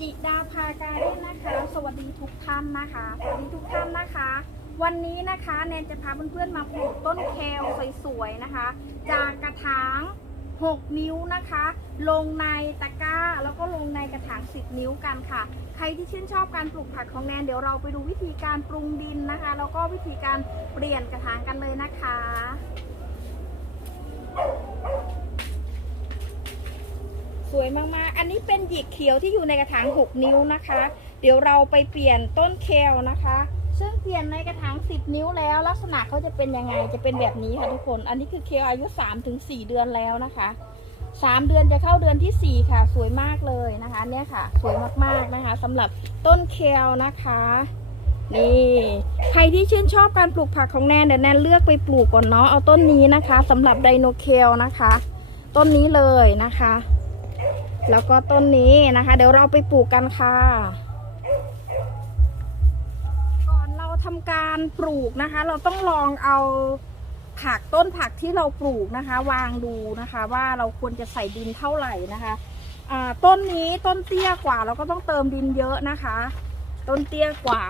จิดาภาการเล่นนะคะ สวัสดีทุกท่านนะคะ สวัสดีทุกท่านนะคะ วันนี้นะคะแนนจะพาเพื่อนๆมาปลูกต้นแคลสวยๆนะคะ จากกระถาง 6 นิ้วนะคะ ลงในตะกร้า แล้วก็ลงในกระถาง 10 นิ้วกันค่ะ ใครที่ชื่นชอบการปลูกผักของแนนเดี๋ยวเราไปดูวิธีการปรุงดินนะคะ แล้วก็วิธีการเปลี่ยนกระถางกันเลยนะคะ สวยมากๆ อันนี้เป็นหยิกเขียวที่อยู่ในกระถาง 6 นิ้วนะคะ เดี๋ยวเราไปเปลี่ยนต้นเคลนะคะ ซึ่งเปลี่ยนในกระถาง 10 นิ้วแล้ว ลักษณะเขาจะเป็นยังไง จะเป็นแบบนี้ค่ะทุกคน อันนี้คือเคลอายุ 3-4 เดือนแล้วนะคะ 3 เดือนจะเข้าเดือนที่ 4 ค่ะ สวยมากเลยนะคะ เนี่ยค่ะ สวยมากๆนะคะสำหรับต้นเคลนะคะนี่ใครที่ชื่นชอบการปลูกผักของแนนเดี๋ยวแนนเลือกไปปลูกก่อนเนาะเอาต้นนี้นะคะสำหรับไดโนเคลนะคะ ต้นนี้เลยนะคะ แล้วก็ต้นนี้นะคะ เดี๋ยวเราไปปลูกกันค่ะ ก่อนเราทำการปลูกนะคะ เราต้องลองเอาผักต้นผักที่เราปลูกนะคะ วางดูนะคะ ว่าเราควรจะใส่ดินเท่าไหร่นะคะอ่าต้นนี้ต้นเตี้ยกว่าเราก็ต้องเติมดินเยอะนะคะ ต้นเตี้ยกว่า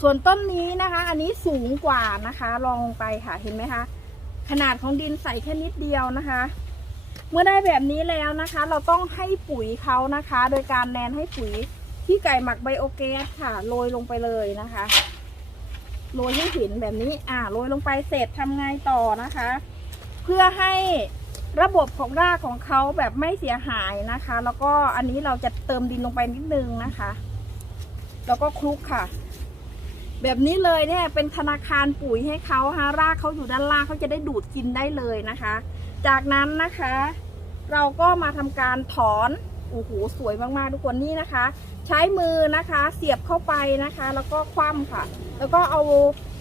ส่วนต้นนี้นะคะ อันนี้สูงกว่านะคะลองลงไปค่ะเห็นไหมคะ ขนาดของดินใส่แค่นิดเดียวนะคะ เมื่อได้แบบนี้แล้วนะคะ เราต้องให้ปุ๋ยเขานะคะ โดยการแนนให้ปุ๋ยที่ไก่หมักไบโอแก๊สค่ะโรยลงไปเลยนะคะโรยให้ห็นแบบนี้ อ่าโรยลงไปเสร็จทำไงต่อนะคะ เพื่อให้ระบบของรากของเขาแบบไม่เสียหายนะคะ แล้วก็อันนี้เราจะเติมดินลงไปนิดนึงนะคะ แล้วก็คลุกค่ะ แบบนี้เลยเนี่ยเป็นธนาคารปุ๋ยให้เขาฮะรากเขาอยู่ด้านล่างเขาจะได้ดูดกินได้เลยนะคะ จากนั้นนะคะ เราก็มาทำการถอนโอ้โหสวยมากๆทุกคนนี่นะคะ ใช้มือนะคะเสียบเข้าไปนะคะ แล้วก็คว่ำค่ะ แล้วก็เอา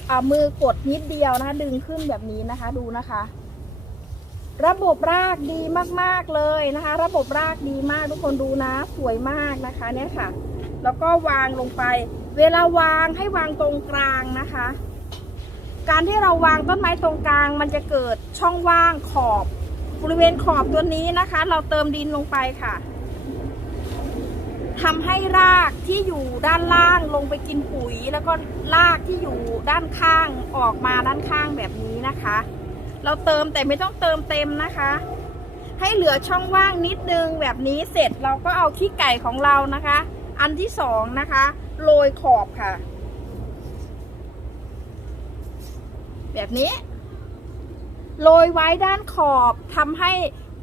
เอามือกดนิดเดียวนะคะ ดึงขึ้นแบบนี้นะคะดูนะคะ ระบบรากดีมากๆเลยนะคะ ระบบรากดีมากทุกคนดูนะ สวยมากนะคะ เนี่ยค่ะ แล้วก็วางลงไป เวลาวางให้วางตรงกลางนะคะ การที่เราวางต้นไม้ตรงกลาง มันจะเกิดช่องว่างขอบบริเวณขอบตัวนี้นะคะ เราเติมดินลงไปค่ะทำให้รากที่อยู่ด้านล่างลงไปกินปุ๋ย แล้วก็รากที่อยู่ด้านข้างออกมาด้านข้างแบบนี้นะคะ เราเติมแต่ไม่ต้องเติมเต็มนะคะ ให้เหลือช่องว่างนิดนึงแบบนี้เสร็จเราก็เอาขี้ไก่ของเรานะคะ อันที่สองนะคะโรยขอบค่ะ แบบนี้ โรยไว้ด้านขอบทำให้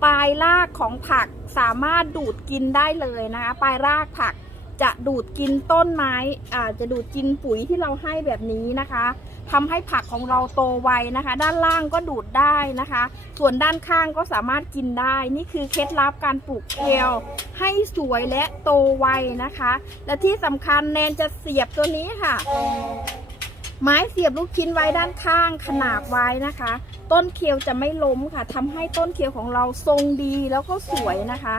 ปลายรากของผักสามารถดูดกินได้เลยนะคะ ปลายรากผักจะดูดกินต้นไม้อ่าจะดูดกินปุ๋ยที่เราให้แบบนี้นะคะทำให้ผักของเราโตไวนะคะ ด้านล่างก็ดูดได้นะคะ ส่วนด้านข้างก็สามารถกินได้ นี่คือเคล็ดลับการปลูกเคลให้สวยและโตไวนะคะ และที่สำคัญแนนจะเสียบตัวนี้ค่ะ ไม้เสียบลูกชิ้นไว้ด้านข้างขนาบไว้นะคะ ต้นเคียวจะไม่ล้มค่ะทำให้ต้นเคียวของเราทรงดีแล้วก็สวยนะคะ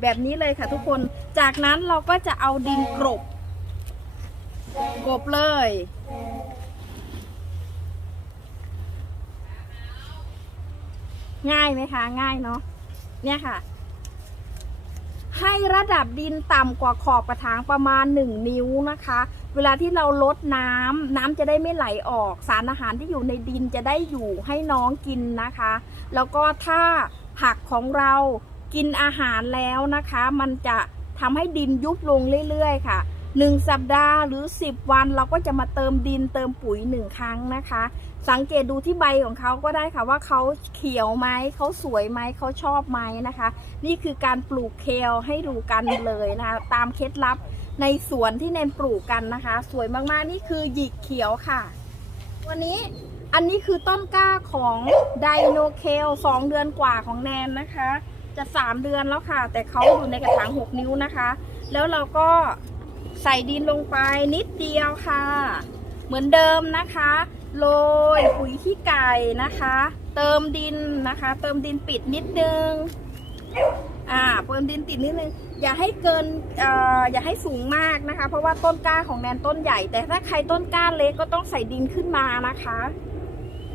แบบนี้เลยค่ะทุกคนจากนั้นเราก็จะเอาดินกรบกรบเลย ง่ายไหมคะ ง่ายเนาะเนี่ยค่ะ ให้ระดับดินต่ำกว่าขอบกระถางประมาณ 1 นิ้วนะคะ เวลาที่เราลดน้ำน้ำจะได้ไม่ไหลออก สารอาหารที่อยู่ในดินจะได้อยู่ให้น้องกินนะคะ แล้วก็ถ้าผักของเรากินอาหารแล้วนะคะ มันจะทำให้ดินยุบลงเรื่อยๆค่ะ 1สัปดาห์หรือ 10 วันเราก็จะมาเติมดินเติมปุ๋ย1ครั้งนะคะ สังเกตดูที่ใบของเขาก็ได้ค่ะว่าเขาเขียวไหมเขาสวยไหมเขาชอบไหมนะคะ นี่คือการปลูกเคลให้ดูกันเลยนะคะตามเคล็ดลับในสวนที่แนนปลูกกันนะคะ สวยมากๆนี่คือหยิกเขียวค่ะ วันนี้อันนี้คือต้นกล้าของไดโนเคลสองเดือนกว่าของแนนนะคะ จะสามเดือนแล้วค่ะ แต่เขาอยู่ในกระถางหกนิ้วนะคะ แล้วเราก็ ใส่ดินลงไปนิดเดียวค่ะ เหมือนเดิมนะคะโรยปุ๋ยขี้ไก่นะคะ เติมดินนะคะ เติมดินปิดนิดนึงอ่าเติมดินติดนิดนึงอย่าให้เกินอ่ออย่าให้สูงมากนะคะ เพราะว่าต้นกล้าของแนนต้นใหญ่ แต่ถ้าใครต้นกล้าเล็กก็ต้องใส่ดินขึ้นมานะคะ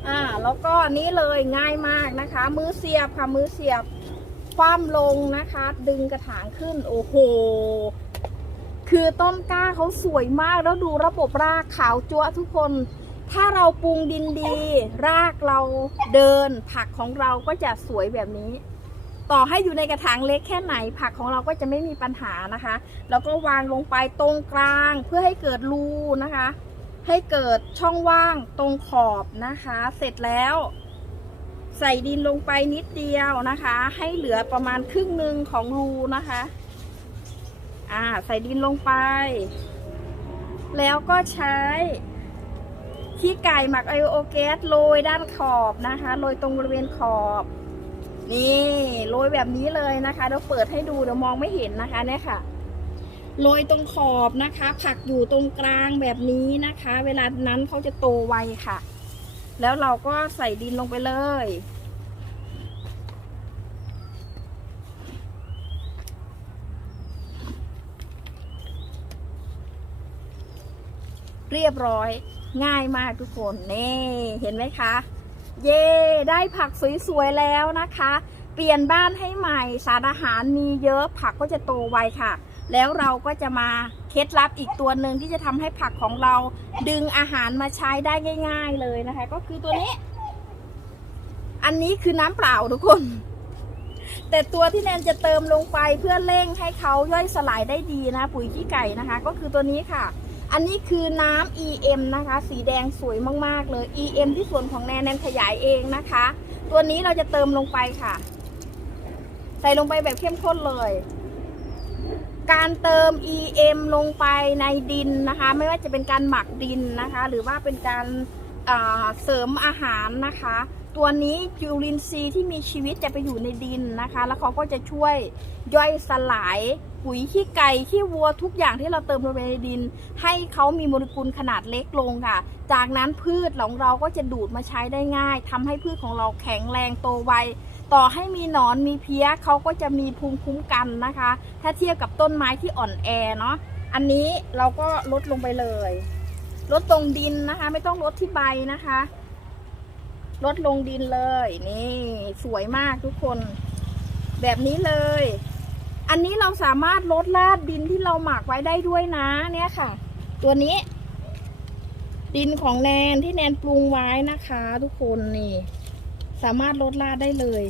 อ่าแล้วก็นนี้เลยง่ายมากนะคะ มือเสียบค่ะมือเสียบคว่ำลงนะคะ ดึงกระถางขึ้นโอ้โห คือต้นกล้าเขาสวยมากแล้วดูระบบรากขาวจั๊วทุกคน ถ้าเราปรุงดินดี รากเราเดิน ผักของเราก็จะสวยแบบนี้ ต่อให้อยู่ในกระถางเล็กแค่ไหน ผักของเราก็จะไม่มีปัญหานะคะ แล้วก็วางลงไปตรงกลางเพื่อให้เกิดรูนะคะ ให้เกิดช่องว่างตรงขอบนะคะ เสร็จแล้วใส่ดินลงไปนิดเดียวนะคะ ให้เหลือประมาณครึ่งหนึ่งของรูนะคะ อ่าใส่ดินลงไป แล้วก็ใช้ขี้ไก่หมักไอโอแก๊สโรยด้านขอบนะคะโรยตรงบริเวณขอบ นี่โรยแบบนี้เลยนะคะเดี๋ยวเปิดให้ดูเดี๋ยวมองไม่เห็นนะคะเนี่ยค่ะโรยตรงขอบนะคะ ผักอยู่ตรงกลางแบบนี้นะคะ เวลานั้นเขาจะโตไวค่ะ แล้วเราก็ใส่ดินลงไปเลย เรียบร้อยง่ายมากทุกคนนี่เห็นไหมคะ เย่ได้ผักสวยๆแล้วนะคะ เปลี่ยนบ้านให้ใหม่สารอาหารมีเยอะผักก็จะโตไวค่ะ แล้วเราก็จะมาเคล็ดลับอีกตัวหนึ่งที่จะทำให้ผักของเราดึงอาหารมาใช้ได้ง่าย ๆเลยนะคะ ก็คือตัวนี้ อันนี้คือน้ำเปล่าทุกคน แต่ตัวที่แนนจะเติมลงไปเพื่อเร่งให้เขาย่อยสลายได้ดีนะ ปุ๋ยขี้ไก่นะคะ ก็คือตัวนี้ค่ะ อันนี้คือน้ำ EM นะคะ สีแดงสวยมากๆเลย EM ที่ส่วนของแนนแนนขยายเองนะคะ ตัวนี้เราจะเติมลงไปค่ะ ใส่ลงไปแบบเข้มข้นเลย การเติม EM ลงไปในดินนะคะ ไม่ว่าจะเป็นการหมักดินนะคะ หรือว่าเป็นการเสริมอาหารนะคะ ตัวนี้จุลินทรีย์ที่มีชีวิตจะไปอยู่ในดินนะคะ แล้วเขาก็จะช่วยย่อยสลายปุ๋ยขี้ไก่ขี้วัวทุกอย่างที่เราเติมลงไปในดิน ให้เขามีโมเลกุลขนาดเล็กลงค่ะ จากนั้นพืชของเราก็จะดูดมาใช้ได้ง่ายทำให้พืชของเราแข็งแรงโตไวต่อให้มีหนอนมีเพี้ยเขาก็จะมีภูมิคุ้มกันนะคะ ถ้าเทียบกับต้นไม้ที่อ่อนแอเนาะอันนี้เราก็ลดลงไปเลย ลดตรงดินนะคะ ไม่ต้องลดที่ใบนะคะ ลดลงดินเลย นี่ สวยมากทุกคน แบบนี้เลย อันนี้เราสามารถลดลาดดินที่เราหมักไว้ได้ด้วยนะ เนี่ยค่ะ ตัวนี้ ดินของแนนที่แนนปรุงไว้นะคะ ทุกคนนี่ สามารถลดลาดได้เลย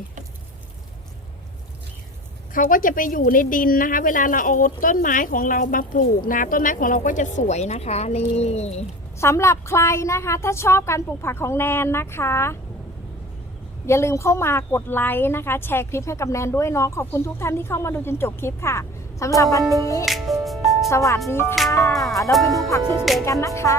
เขาก็จะไปอยู่ในดินนะคะ เวลาเราเอาต้นไม้ของเรามาปลูกนะ ต้นไม้ของเราก็จะสวยนะคะ นี่ สำหรับใครนะคะ ถ้าชอบการปลูกผักของแนนนะคะ อย่าลืมเข้ามากดไลค์นะคะ แชร์คลิปให้กับแนนด้วยเนาะขอบคุณทุกท่านที่เข้ามาดูจนจบคลิปค่ะสำหรับวันนี้ สวัสดีค่ะ เราไปดูผักสวยๆกันนะคะ